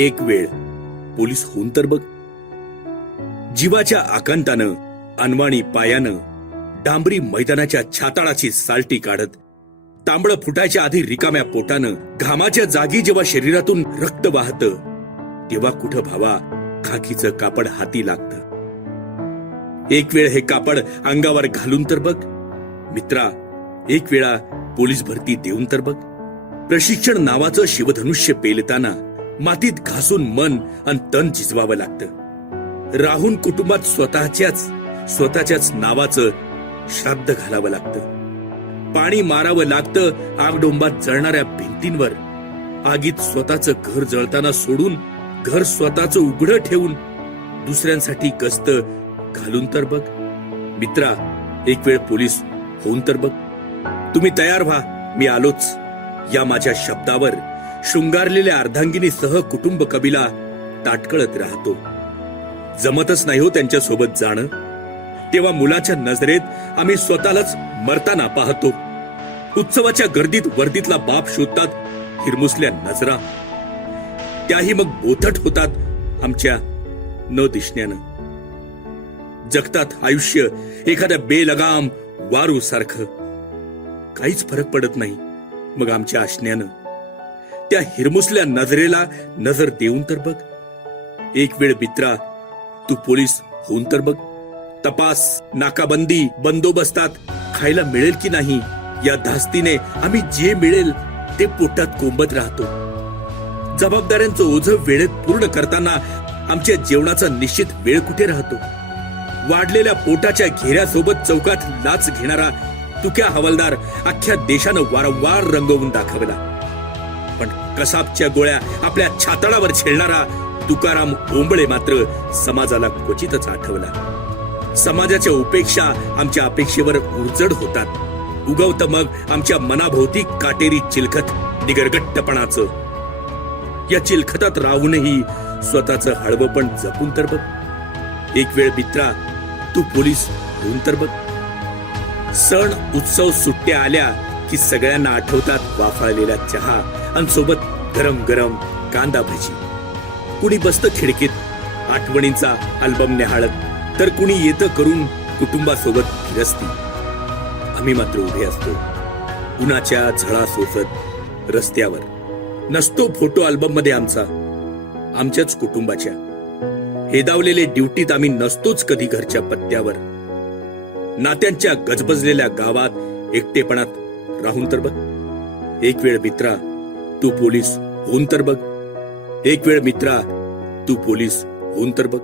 एक वेळ पोलीस होऊन तर बघ. जीवाच्या आकांतानं, अनवाणी पायानं, डांबरी मैदानाच्या छाताळाची सालटी काढत, तांबळ फुटायच्या आधी रिकाम्या पोटानं, घामाच्या जागी जेव्हा शरीरातून रक्त वाहतं, तेव्हा कुठं भावा खाकीचं कापड हाती लागतं. एक वेळ हे कापड अंगावर घालून तर बघ मित्रा. एक वेळा पोलीस भरती देऊन तर बघ. प्रशिक्षण नावाचं शिवधनुष्य पेलताना मातीत घासून मन आणि तन झिजवावं लागतं. राहून कुटुंबात स्वतःच्याच नावाचं श्राद्ध घालावं लागतं. पाणी मारावं लागतं आगडोंबात जळणाऱ्या भिंतींवर. आगीत स्वतःचं घर जळताना सोडून घर स्वतःचं उघडं ठेवून दुसऱ्यांसाठी गस्त घालून तर बघ मित्रा. एक वेळ पोलीस होऊन तर बघ. तुम्ही तयार व्हा, मी आलोच. या माझ्या शब्दावर शृंगारलेल्या अर्धांगिनीसह कुटुंब कबिला ताटकळत राहतो. जमतच नाही हो त्यांच्या सोबत जाणं. तेव्हा मुलाच्या नजरेत आम्ही स्वतःलाच मरताना पाहतो. उत्सवाच्या गर्दीत वर्दीतला बाप शोधतात हिरमुसल्या नजरा. त्याही मग बोथट होतात आमच्या न दिसण्यानं. जगतात आयुष्य एखाद्या बेलगाम वारू सारखं. काहीच फरक पडत नाही मग आमच्या असण्यानं. त्या हिरमुसल्या नजरेला नजर देऊन तर बघ. एक वेळ मित्रा तू पोलीस होऊन तर बघ. तपास, नाकाबंदी, बंदोबस्तात खायला मिळेल की नाही या धास्तीने आम्ही जे मिळेल ते पोटात कोंबत राहतो. जबाबदाऱ्यांचं ओझं वेळेत पूर्ण करताना आमच्या जेवणाचा निश्चित वेळ कुठे राहतो. वाढलेल्या पोटाच्या घेऱ्यासोबत चौकात लाच घेणारा तुक्या हवालदार अख्ख्या देशानं वारंवार रंगवून दाखवला. पण कसाबच्या गोळ्या आपल्या छाताळावर झेलणारा तुकाराम ओंबळे मात्र समाजाला क्वचितच आठवला. समाजाच्या उपेक्षा आमच्या अपेक्षेवर उर्जड होतात. उगवतं मग आमच्या मनाभोवती काटेरी चिलखत निगरगट्टपणाचं. या चिलखतात राहूनही स्वतःचं हळवपण जपून तर बघ. एक वेळ मित्रा तू पोलीस होऊन तर बघ. सण उत्सव सुट्ट्या आल्या की सगळ्यांना आठवतात वाफाळलेला चहा आणि सोबत गरम गरम कांदा भजी. कुणी बसतं खिडकीत आठवणींचा अल्बम निहाळत, तर कुणी येतं करून कुटुंबासोबत फिरस्ती. आम्ही मात्र उभे असतो उन्हाच्या झळा सोसत रस्त्यावर. नसतो फोटो अल्बम मध्ये आमच्याच कुटुंबाच्या. हेदावलेले ड्युटीत आम्ही नसतोच कधी घरच्या पत्त्यावर. नात्यांच्या गजबजलेल्या गावात एकटेपणात राहून तर बघ. एक वेळ मित्रा तू पोलीस होऊन तर बघ. एक वेळ मित्रा तू पोलीस होऊन तर बघ.